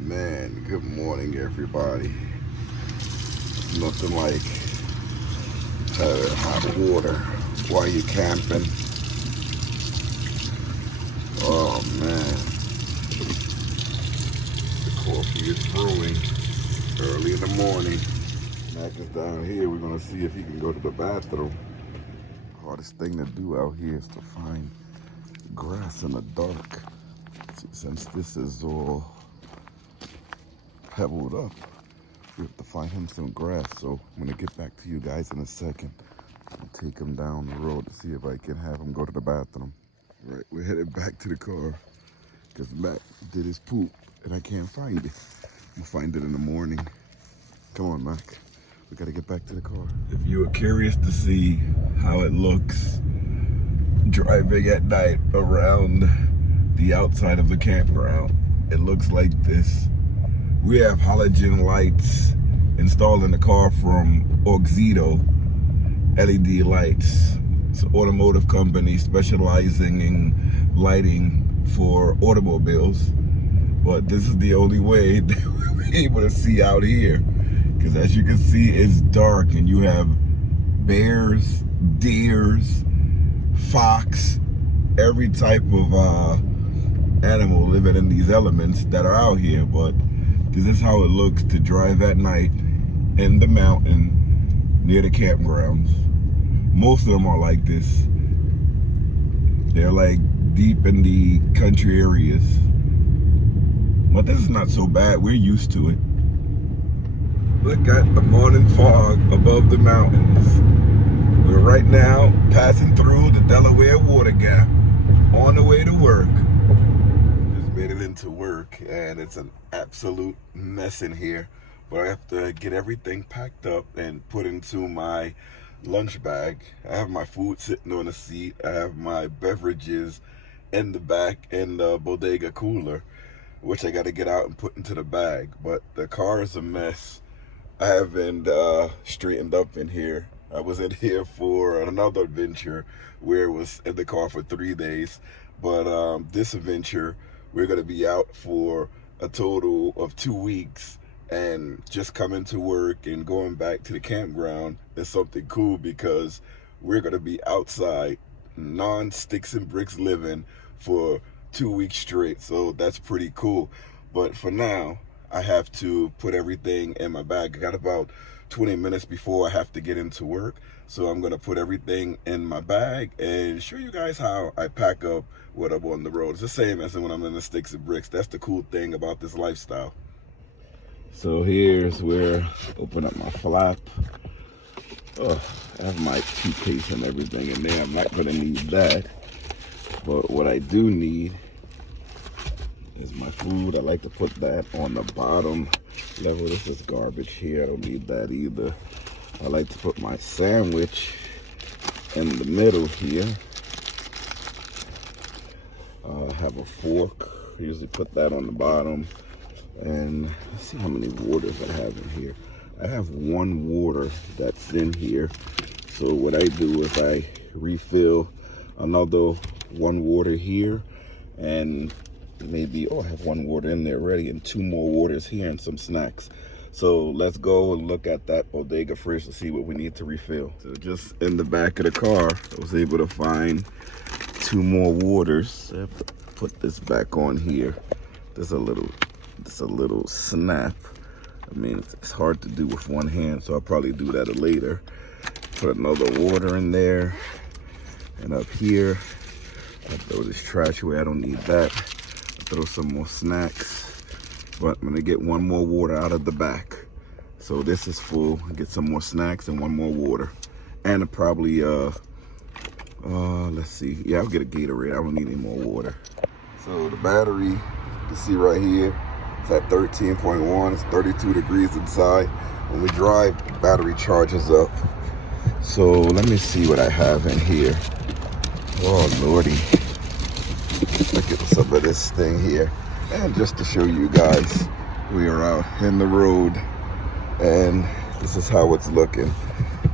Man, good morning everybody. Nothing like hot water while you're camping. Oh man, the coffee is brewing early in the morning. Mac is down here. We're gonna see if he can go to the bathroom. Hardest thing to do out here is to find grass in the dark. Since this is all pebbled up, we have to find him some grass. So I'm gonna get back to you guys in a second. I'll take him down the road to see if I can have him go to the bathroom. All right, we're headed back to the car because Mac did his poop and I can't find it. We'll find it in the morning. Come on, Mac. We gotta get back to the car. If you were curious to see how it looks driving at night around the outside of the campground, it looks like this. We have halogen lights installed in the car from Auxito LED lights. It's an automotive company specializing in lighting for automobiles. But this is the only way that we're able to see out here. Because as you can see, it's dark and you have bears, deers, fox, every type of animal living in these elements that are out here. But this is how it looks to drive at night in the mountain near the campgrounds. Most of them are like this. They're like deep in the country areas. But this is not so bad. We're used to it. Look at the morning fog above the mountains. We're right now passing through the Delaware Water Gap on the way to work. Just made it into work and it's an absolute mess in here. But I have to get everything packed up and put into my lunch bag. I have my food sitting on the seat. I have my beverages in the back in the Bodega cooler, which I got to get out and put into the bag. But the car is a mess. I haven't straightened up in here. I was in here for another adventure where it was in the car for 3 days. But this adventure, we're going to be out for a total of 2 weeks. And just coming to work and going back to the campground is something cool because we're going to be outside, non-sticks and bricks living for 2 weeks straight. So that's pretty cool. But for now, I have to put everything in my bag. I got about 20 minutes before I have to get into work. So I'm going to put everything in my bag and show you guys how I pack up when I'm on the road. It's the same as when I'm in the sticks and bricks. That's the cool thing about this lifestyle. So here's where I open up my flap. Oh, I have my toothpaste and everything in there. I'm not going to need that. But what I do need is my food. I like to put that on the bottom level. This is garbage here. I don't need that either. I like to put my sandwich in the middle here. I have a fork. I usually put that on the bottom. And let's see how many waters I have in here. I have 1 water that's in here. So what I do is I refill another 1 water here, and maybe, I have 1 water in there already, and 2 more waters here and some snacks. So let's go and look at that Bodega fridge to see what we need to refill. So just in the back of the car, I was able to find 2 more waters. I have to put this back on here. There's a little snap. I mean, it's hard to do with one hand, so I'll probably do that later. Put another water in there. And up here, I throw this trash away. I don't need that. I throw some more snacks. But I'm gonna get 1 more water out of the back. So this is full. Get some more snacks and 1 more water. And I'll probably, let's see. Yeah, I'll get a Gatorade. I don't need any more water. So the battery, you can see right here, it's at 13.1. It's 32 degrees inside. When we drive, the battery charges up. So let me see what I have in here. Oh lordy, look at some of this thing here. And just to show you guys, we are out in the road and this is how it's looking.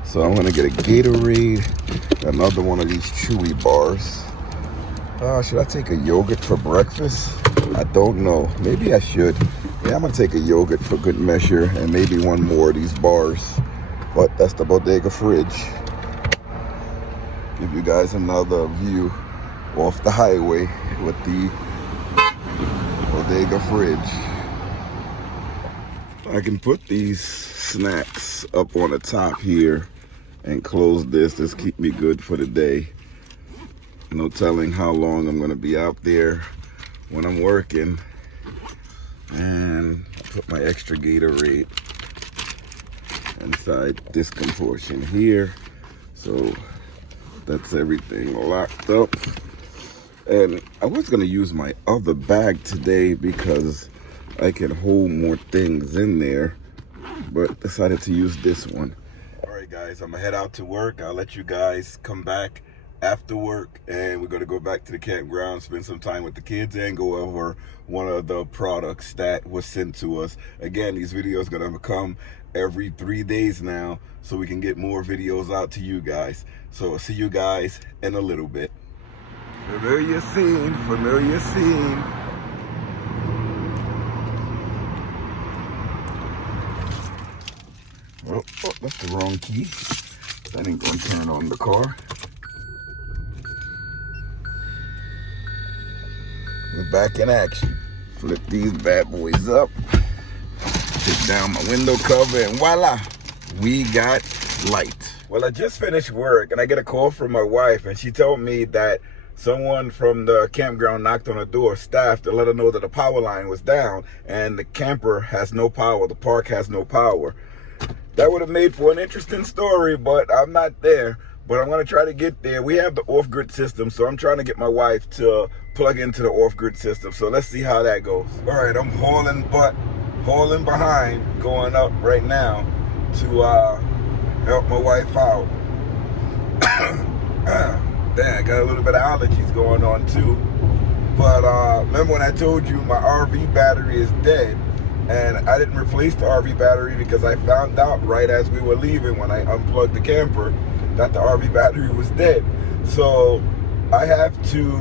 So I'm gonna get a Gatorade, another one of these chewy bars. Should I take a yogurt for breakfast? I don't know. Maybe I should. Yeah, I'm gonna take a yogurt for good measure and maybe one more of these bars. But that's the Bodega fridge. Give you guys another view off the highway with the Bodega fridge. I can put these snacks up on the top here and close this. This keep me good for the day. No telling how long I'm gonna be out there when I'm working. And put my extra Gatorade inside this compartment here. So that's everything locked up. And I was gonna use my other bag today because I can hold more things in there, but decided to use this one. All right, guys, I'm gonna head out to work. I'll let you guys come back after work, and we're gonna go back to the campground, spend some time with the kids, and go over one of the products that was sent to us. Again, these videos are gonna come every 3 days now, so we can get more videos out to you guys. So I'll see you guys in a little bit. Familiar scene, familiar scene. Oh, that's the wrong key. That ain't gonna turn on the car. We're back in action. Flip these bad boys up. Take down my window cover and voila, we got light. Well, I just finished work and I get a call from my wife, and she told me that someone from the campground knocked on the door, staff, to let her know that the power line was down and the camper has no power, the park has no power. That would have made for an interesting story, but I'm not there. But I'm gonna try to get there. We have the off-grid system, so I'm trying to get my wife to plug into the off-grid system. So let's see how that goes. All right, I'm hauling behind, going up right now to help my wife out. Damn, I got a little bit of allergies going on too. But remember when I told you my RV battery is dead? And I didn't replace the RV battery because I found out right as we were leaving, when I unplugged the camper, that the RV battery was dead. So I have to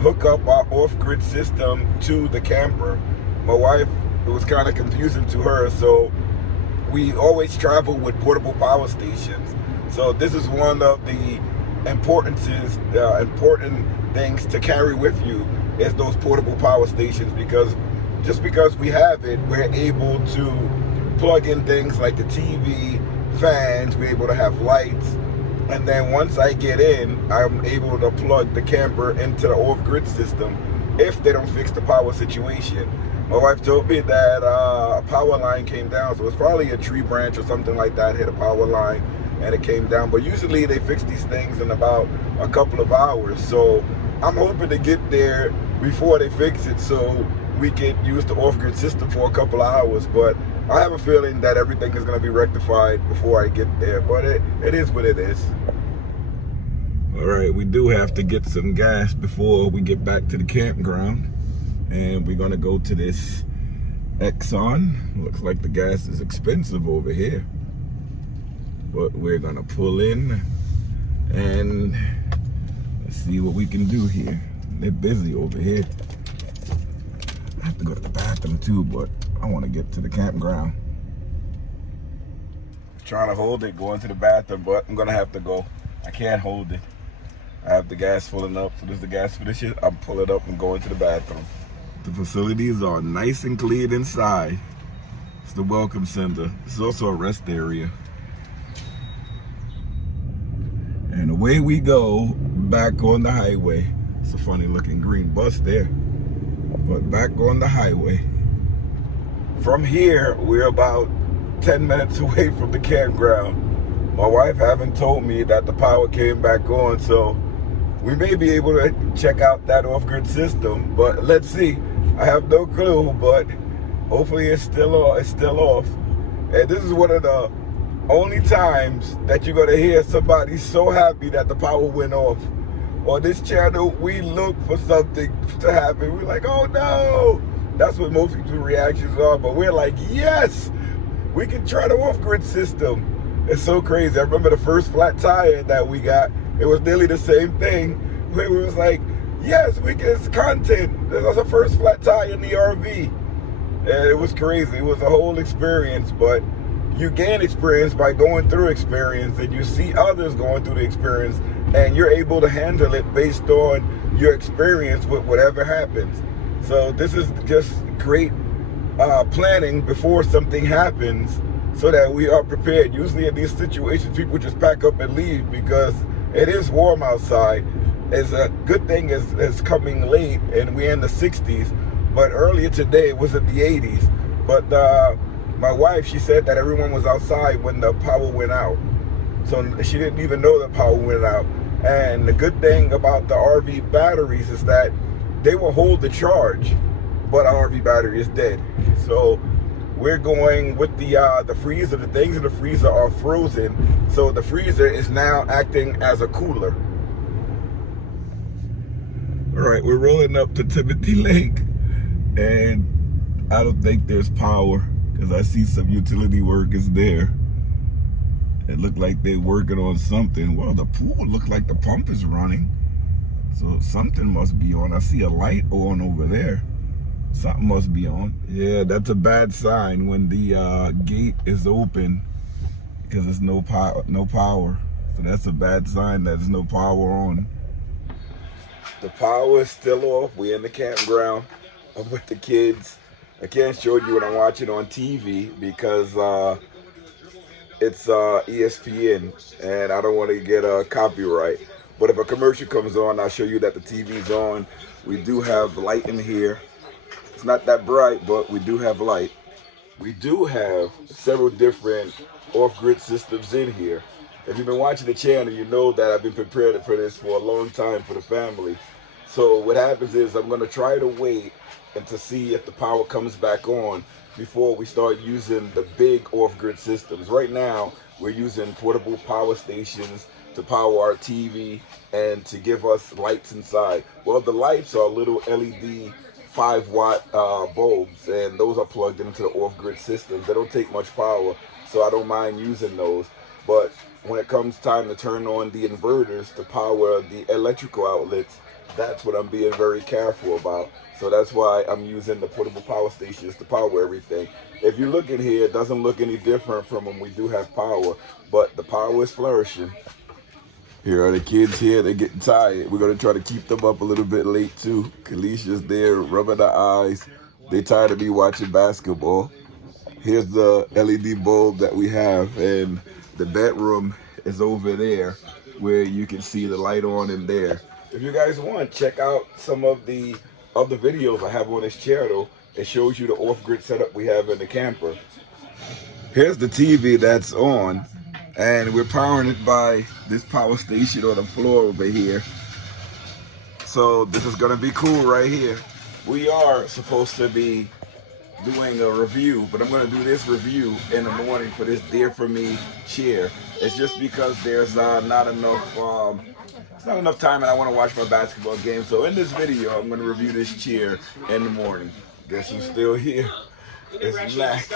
hook up our off-grid system to the camper. My wife, it was kind of confusing to her, so we always travel with portable power stations. So this is one of the important things to carry with you, is those portable power stations, because just because we have it, we're able to plug in things like the TV, fans, we're able to have lights. And then once I get in, I'm able to plug the camper into the off-grid system if they don't fix the power situation. My wife told me that a power line came down, so it's probably a tree branch or something like that hit a power line and it came down. But usually they fix these things in about a couple of hours. So I'm hoping to get there before they fix it, so we can use the off-grid system for a couple of hours. But I have a feeling that everything is going to be rectified before I get there, but it is what it is. All right, we do have to get some gas before we get back to the campground, and we're going to go to this Exxon. Looks like the gas is expensive over here, but we're going to pull in and let's see what we can do here. They're busy over here. I have to go to the bathroom too, but I want to get to the campground. Trying to hold it, going to the bathroom, but I'm gonna have to go. I can't hold it. I have the gas filling up, so this is the gas for this shit. I'm pulling it up and going to the bathroom. The facilities are nice and clean inside. It's the welcome center. This is also a rest area. And away we go, back on the highway. It's a funny looking green bus there. But back on the highway. From here, we're about 10 minutes away from the campground. My wife haven't told me that the power came back on, so we may be able to check out that off-grid system, but let's see. I have no clue, but hopefully it's still off. And this is one of the only times that you're gonna hear somebody so happy that the power went off. On this channel, we look for something to happen. We're like, oh no! That's what most people's reactions are, but we're like, yes! We can try the off-grid system. It's so crazy. I remember the first flat tire that we got, it was nearly the same thing. Where we was like, yes, we get content. This was the first flat tire in the RV. And it was crazy. It was a whole experience, but you gain experience by going through experience, and you see others going through the experience, and you're able to handle it based on your experience with whatever happens. So this is just great planning before something happens, so that we are prepared. Usually in these situations, people just pack up and leave because it is warm outside. It's a good thing it's coming late and we're in the 60s, but earlier today it was at the 80s. But my wife, she said that everyone was outside when the power went out. So she didn't even know the power went out. And the good thing about the RV batteries is that they will hold the charge, but our RV battery is dead. So we're going with the freezer. The things in the freezer are frozen, so the freezer is now acting as a cooler. All right, we're rolling up to Timothy Lake, and I don't think there's power because I see some utility workers there. It looked like they're working on something. Well, the pool looked like the pump is running, so something must be on. I see a light on over there. Something must be on. Yeah, that's a bad sign when the gate is open because there's no power. So that's a bad sign that there's no power on. The power is still off. We're in the campground. I'm with the kids. I can't show you what I'm watching on TV because it's ESPN and I don't want to get a copyright. But if a commercial comes on, I'll show you that the TV's on. We do have light in here. It's not that bright, but we do have light. We do have several different off-grid systems in here. If you've been watching the channel, you know that I've been prepared for this for a long time for the family. So what happens is I'm going to try to wait and to see if the power comes back on before we start using the big off-grid systems. Right now, we're using portable power stations to power our TV and to give us lights inside. Well, the lights are little LED 5-watt bulbs, and those are plugged into the off-grid systems. They don't take much power, so I don't mind using those. But when it comes time to turn on the inverters to power the electrical outlets, that's what I'm being very careful about. So that's why I'm using the portable power stations to power everything. If you look in here, it doesn't look any different from when we do have power, but the power is flourishing. Here are the kids here. They're getting tired. We're going to try to keep them up a little bit late too. Kalicia's there rubbing her eyes. They tired of me watching basketball. Here's the LED bulb that we have, and the bedroom is over there where you can see the light on in there. If you guys want, check out some of the other videos I have on this channel. It shows you the off-grid setup we have in the camper. Here's the TV that's on, and we're powering it by this power station on the floor over here. So this is gonna be cool right here. We are supposed to be doing a review, but I'm gonna do this review in the morning for this Deerfamy chair. It's just because there's not enough time and I want to watch my basketball game. So in this video, I'm gonna review this chair in the morning. Guess who's still here? It's Mac.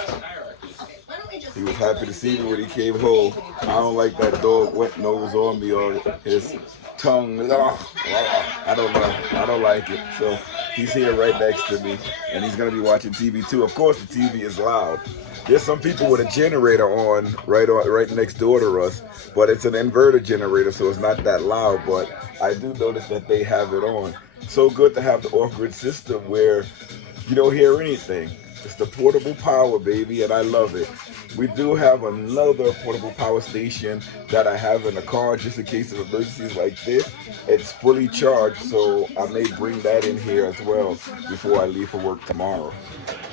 He was happy to see me when he came home. I don't like that dog wet nose on me or his tongue. I don't know. I don't like it. So he's here right next to me, and he's gonna be watching TV too. Of course, the TV is loud. There's some people with a generator on right next door to us, but it's an inverter generator, so it's not that loud. But I do notice that they have it on. So good to have the off-grid system where you don't hear anything. It's the portable power, baby, and I love it. We do have another portable power station that I have in the car just in case of emergencies like this. It's fully charged, so I may bring that in here as well before I leave for work tomorrow.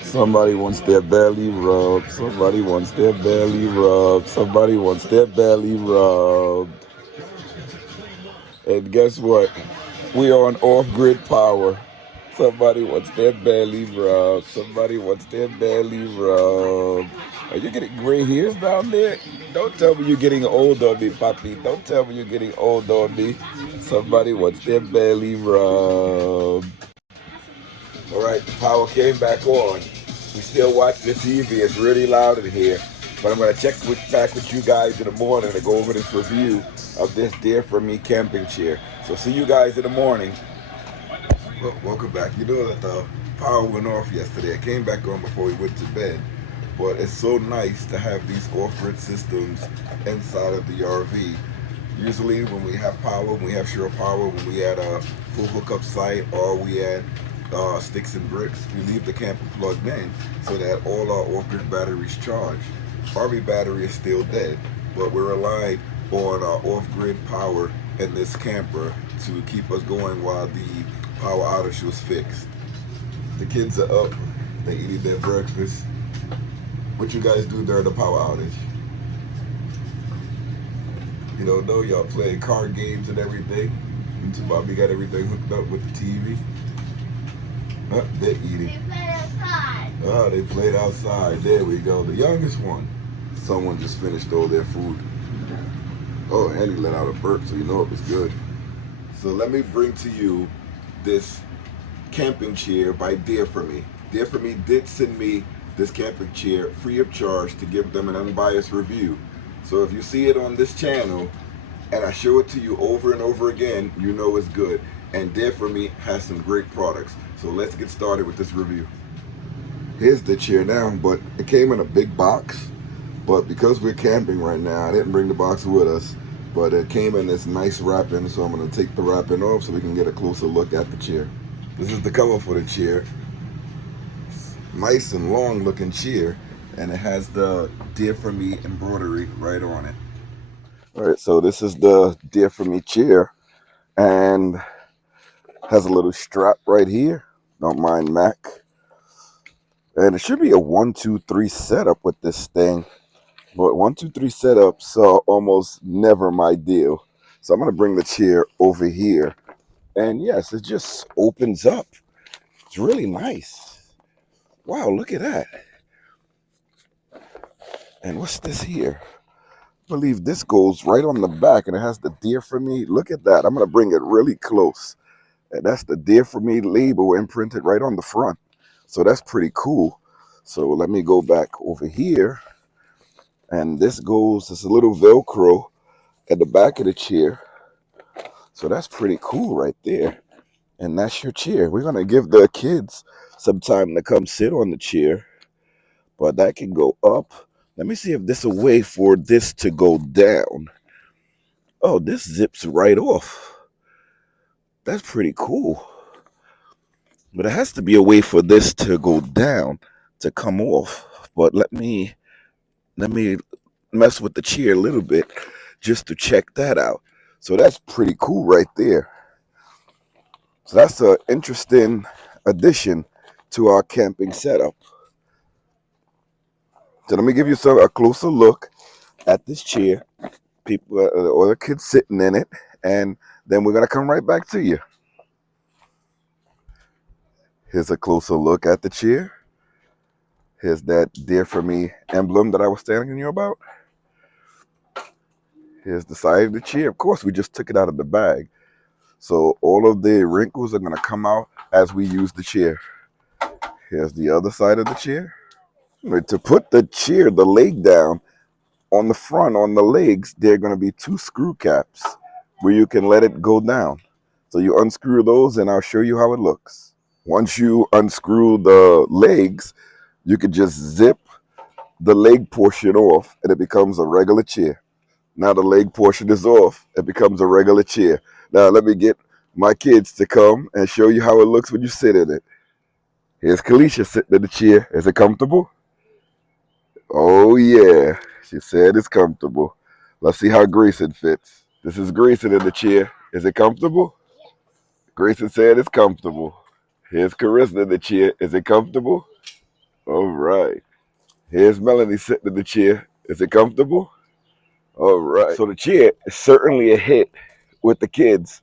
Somebody wants their belly rubbed. Somebody wants their belly rubbed. Somebody wants their belly rubbed. And guess what? We are on off-grid power. Somebody wants their belly rubbed. Somebody wants their belly rubbed. Are you getting gray hairs down there? Don't tell me you're getting old on me, Papi. Don't tell me you're getting old on me. Somebody wants their belly rubbed. All right, the power came back on. We still watching the TV. It's really loud in here. But I'm going to check back with you guys in the morning to go over this review of this Deerfamy camping chair. So see you guys in the morning. Well, welcome back. You know that though. Power went off yesterday. I came back on before we went to bed. But it's so nice to have these off-grid systems inside of the RV. Usually when we have power, when we have shore power, when we at a full hookup site or we at sticks and bricks, we leave the camper plugged in so that all our off-grid batteries charge. RV battery is still dead, but we're relying on our off-grid power in this camper to keep us going while the power outage was fixed. The kids are up, they eating their breakfast. What you guys do during the power outage? You don't know, y'all play card games and everything. And Bobby got everything hooked up with the TV. They're eating. They played outside. Oh, they played outside. There we go. The youngest one. Someone just finished all their food. Oh, and he let out a burp, so you know it was good. So let me bring to you this camping chair by Deerfamy. Deerfamy did send me this camping chair free of charge to give them an unbiased review. So if you see it on this channel and I show it to you over and over again, you know it's good. And Deerfamy has some great products. So let's get started with this review. Here's the chair now, but it came in a big box. But because we're camping right now, I didn't bring the box with us. But it came in this nice wrapping, so I'm gonna take the wrapping off so we can get a closer look at the chair. This is the cover for the chair. Nice and long looking chair, and it has the Deerfamy embroidery right on it. All right, so this is the Deerfamy chair, and has a little strap right here. Don't mind Mac. And it should be a 1-2-3 setup with this thing, but 1-2-3 setups are almost never my deal. So I'm gonna bring the chair over here, and yes, it just opens up. It's really nice. Wow, look at that. And what's this here? I believe this goes right on the back and it has the Deerfamy. Look at that. I'm going to bring it really close. And that's the Deerfamy label imprinted right on the front. So that's pretty cool. So let me go back over here. And this goes, it's a little Velcro at the back of the chair. So that's pretty cool right there. And that's your chair. We're going to give the kids some time to come sit on the chair. But that can go up. Let me see if there's a way for this to go down. Oh, this zips right off. That's pretty cool. But it has to be a way for this to go down, to come off. But let me mess with the chair a little bit just to check that out. So that's pretty cool right there. So that's an interesting addition to our camping setup. So let me give you a closer look at this chair. People or the kids sitting in it, and then we're gonna come right back to you. Here's a closer look at the chair. Here's that Deerfamy emblem that I was telling you about. Here's the side of the chair. Of course, we just took it out of the bag, so all of the wrinkles are gonna come out as we use the chair. Here's the other side of the chair. To put the chair, the leg down, on the front, on the legs, there are going to be 2 screw caps where you can let it go down. So you unscrew those and I'll show you how it looks. Once you unscrew the legs, you can just zip the leg portion off and it becomes a regular chair. Now the leg portion is off, it becomes a regular chair. Now let me get my kids to come and show you how it looks when you sit in it. Here's Kalisha sitting in the chair. Is it comfortable? Oh yeah, she said it's comfortable. Let's see how Grayson fits. This is Grayson in the chair. Is it comfortable? Grayson said it's comfortable. Here's Carissa in the chair. Is it comfortable? All right. Here's Melanie sitting in the chair. Is it comfortable? All right. So the chair is certainly a hit with the kids.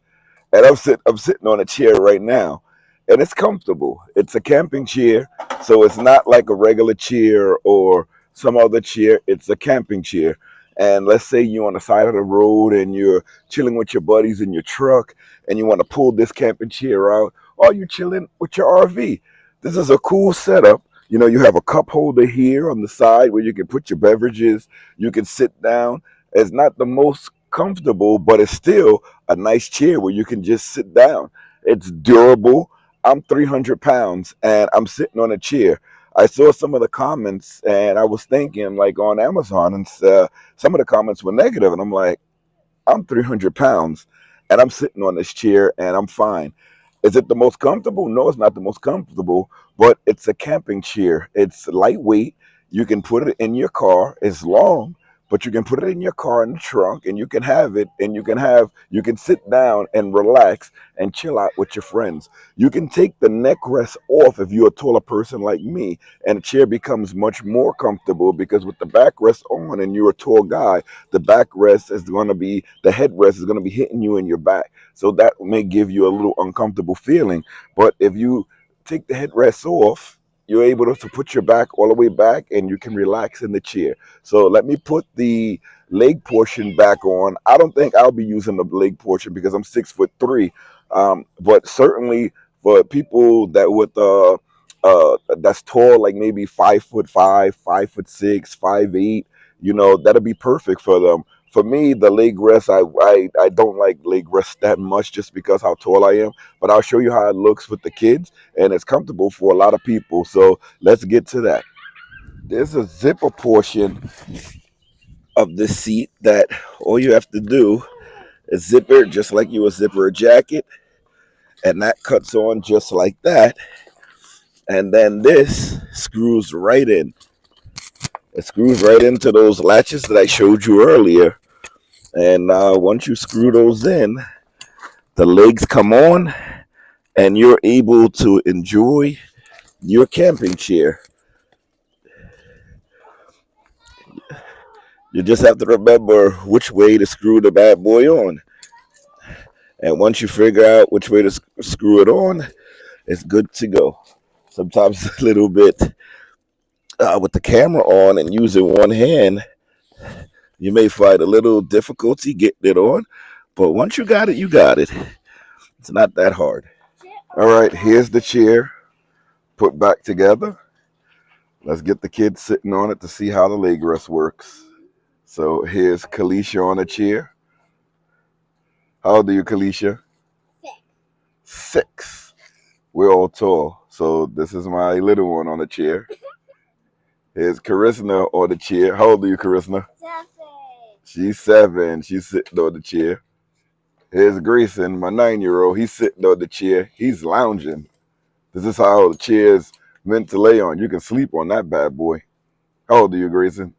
And I'm sitting on a chair right now, and it's comfortable. It's a camping chair, so it's not like a regular chair or some other chair. It's a camping chair. And let's say you're on the side of the road and you're chilling with your buddies in your truck and you want to pull this camping chair out, or you're chilling with your RV. This is a cool setup. You know, you have a cup holder here on the side where you can put your beverages. You can sit down. It's not the most comfortable, but it's still a nice chair where you can just sit down. It's durable. I'm 300 pounds and I'm sitting on a chair. I saw some of the comments and I was thinking, like on Amazon, and some of the comments were negative, and I'm like, I'm 300 pounds and I'm sitting on this chair and I'm fine. Is it the most comfortable? No, it's not the most comfortable, but it's a camping chair. It's lightweight. You can put it in your car. It's long, but you can put it in your car in the trunk, and you can have it, and you can sit down and relax and chill out with your friends. You can take the neck rest off if you're a taller person like me, and the chair becomes much more comfortable because with the backrest on and you're a tall guy, the backrest is going to be, the headrest is going to be hitting you in your back. So that may give you a little uncomfortable feeling. But if you take the headrest off, you're able to put your back all the way back and you can relax in the chair. So let me put the leg portion back on. I don't think I'll be using the leg portion because I'm 6'3". But certainly for people that with that's tall, like maybe 5'5", 5'6", 5'8", that'll be perfect for them. For me, the leg rest, I don't like leg rest that much just because how tall I am. But I'll show you how it looks with the kids, and it's comfortable for a lot of people. So let's get to that. There's a zipper portion of the seat that all you have to do is zip it just like you would zipper a jacket, and that cuts on just like that. And then this screws right in. It screws right into those latches that I showed you earlier. And once you screw those in, the legs come on and you're able to enjoy your camping chair. You just have to remember which way to screw the bad boy on. And once you figure out which way to screw it on, it's good to go. Sometimes a little bit with the camera on and using one hand, you may find a little difficulty getting it on. But once you got it, you got it. It's not that hard. All right, here's the chair put back together. Let's get the kids sitting on it to see how the leg rest works. So here's Kalisha on a chair. How old are you, Kalisha? 6. We're all tall. So this is my little one on a chair. Here's Karishna on the chair. How old are you, Karishna? 7. She's 7. She's sitting on the chair. Here's Grayson, my 9-year-old. He's sitting on the chair. He's lounging. This is how the chair is meant to lay on. You can sleep on that bad boy. How old are you, Grayson?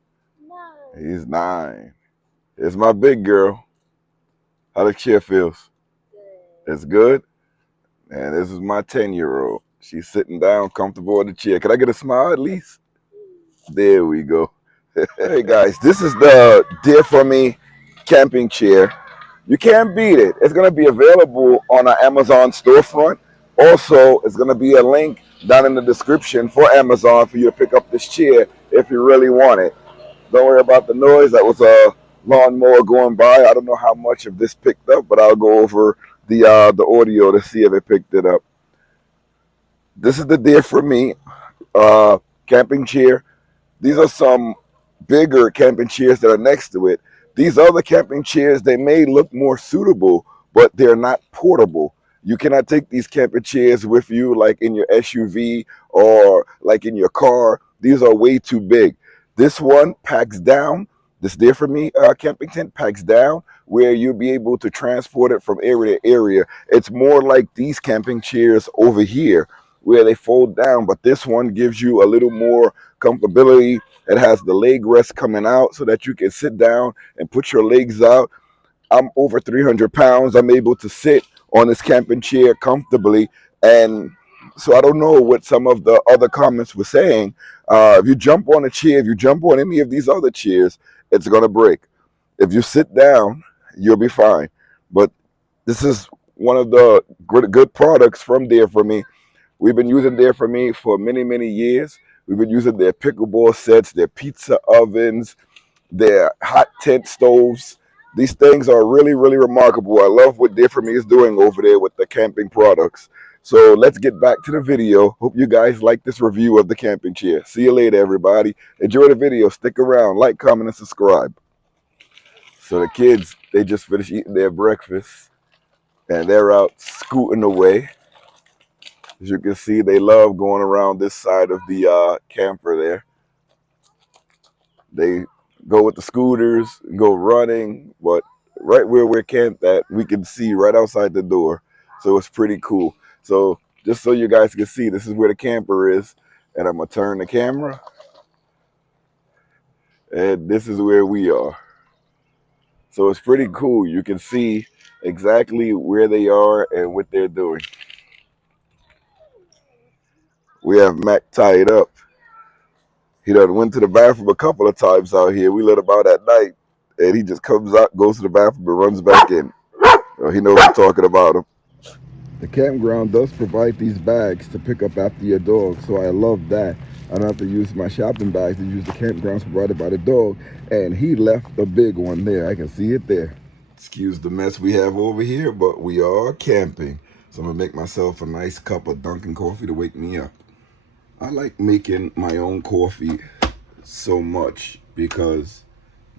9. He's 9. It's my big girl. How the chair feels? Good. It's good. And this is my 10-year-old. She's sitting down comfortable in the chair. Can I get a smile at least? There we go. Hey guys, this is the Deerfamy camping chair. You can't beat it. It's going to be available on our Amazon storefront. Also, it's going to be a link down in the description for Amazon for you to pick up this chair if you really want it. Don't worry about the noise. That was a lawnmower going by. I don't know how much of this picked up, but I'll go over the audio to see if it picked it up. This is the Deerfamy camping chair. These are some bigger camping chairs that are next to it. These other camping chairs, they may look more suitable, but they're not portable. You cannot take these camping chairs with you like in your SUV or like in your car. These are way too big. This one packs down. This Deerfamy camping tent packs down where you'll be able to transport it from area to area. It's more like these camping chairs over here where they fold down, but this one gives you a little more comfortability. It has the leg rest coming out so that you can sit down and put your legs out. I'm over 300 pounds. I'm able to sit on this camping chair comfortably. And so I don't know what some of the other comments were saying. If you jump on a chair, if you jump on any of these other chairs, it's going to break. If you sit down, you'll be fine. But this is one of the good products from Deerfamy. We've been using Deerfamy for many, many years. We've been using their pickleball sets, their pizza ovens, their hot tent stoves. These things are really, really remarkable. I love what Deerfamy is doing over there with the camping products. So let's get back to the video. Hope you guys like this review of the camping chair. See you later, everybody. Enjoy the video. Stick around. Like, comment, and subscribe. So the kids, they just finished eating their breakfast, and they're out scooting away. As you can see, they love going around this side of the camper there. They go with the scooters, go running, but right where we're camped at, we can see right outside the door. So it's pretty cool. So just so you guys can see, this is where the camper is. And I'm going to turn the camera. And this is where we are. So it's pretty cool. You can see exactly where they are and what they're doing. We have Mac tied up. He done went to the bathroom a couple of times out here. We let him out at night, and he just comes out, goes to the bathroom, and runs back in. He knows I'm talking about him. The campground does provide these bags to pick up after your dog, so I love that. I don't have to use my shopping bags to use the campgrounds provided by the dog, and he left the big one there. I can see it there. Excuse the mess we have over here, but we are camping. So I'm gonna make myself a nice cup of Dunkin' coffee to wake me up. I like making my own coffee so much because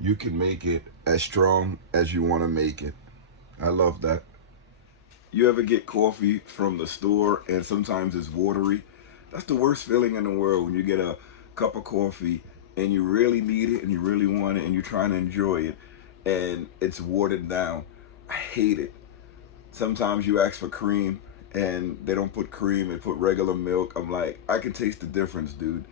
you can make it as strong as you want to make it. I love that. You ever get coffee from the store and sometimes it's watery? That's the worst feeling in the world when you get a cup of coffee and you really need it and you really want it and you're trying to enjoy it and it's watered down. I hate it. Sometimes you ask for cream and they don't put cream, they put regular milk. I'm like, I can taste the difference, dude.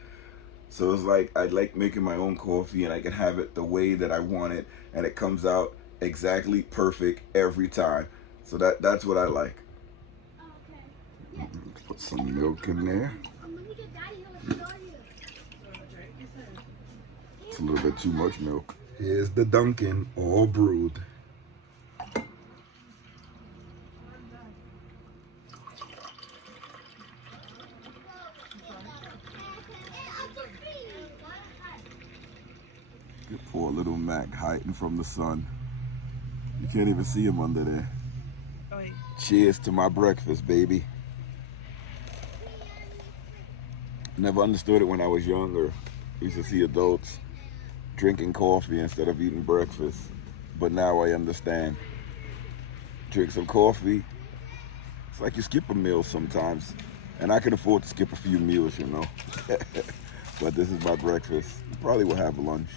So it's like, I like making my own coffee and I can have it the way that I want it and it comes out exactly perfect every time. So that's what I like. Put some milk in there. It's a little bit too much milk. Here's the Dunkin' all brewed. Poor little Mac hiding from the sun. You can't even see him under there. Cheers to my breakfast, baby. Never understood it when I was younger. I used to see adults drinking coffee instead of eating breakfast. But now I understand. Drink some coffee. It's like you skip a meal sometimes. And I can afford to skip a few meals, you know. But this is my breakfast. Probably will have lunch.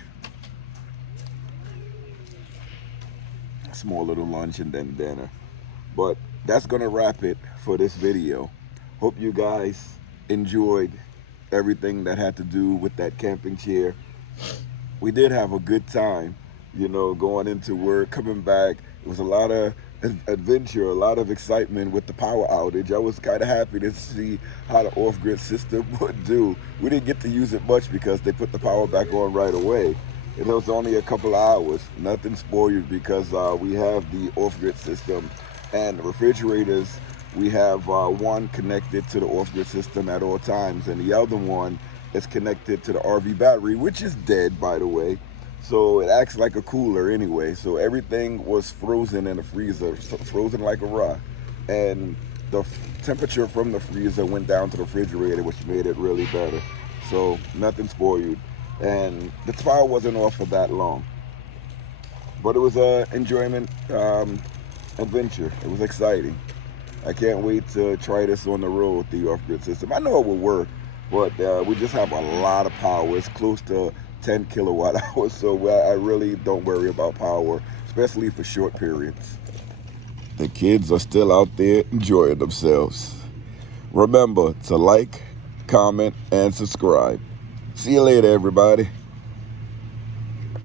A small little lunch and then dinner. But that's gonna wrap it for this video. Hope you guys enjoyed everything that had to do with that camping chair. We did have a good time, you know, going into work, coming back. It was a lot of adventure, a lot of excitement with the power outage. I was kind of happy to see how the off-grid system would do. We didn't get to use it much because they put the power back on right away. It was only a couple of hours. Nothing spoiled because we have the off-grid system and the refrigerators. We have one connected to the off-grid system at all times, and the other one is connected to the RV battery, which is dead, by the way. So it acts like a cooler anyway. So everything was frozen in the freezer, frozen like a rock. And the temperature from the freezer went down to the refrigerator, which made it really better. So nothing spoiled. And the power wasn't off for that long. But it was an enjoyment adventure. It was exciting. I can't wait to try this on the road with the off-grid system. I know it will work, but we just have a lot of power. It's close to 10 kilowatt hours, so I really don't worry about power, especially for short periods. The kids are still out there enjoying themselves. Remember to like, comment, and subscribe. See you later, everybody.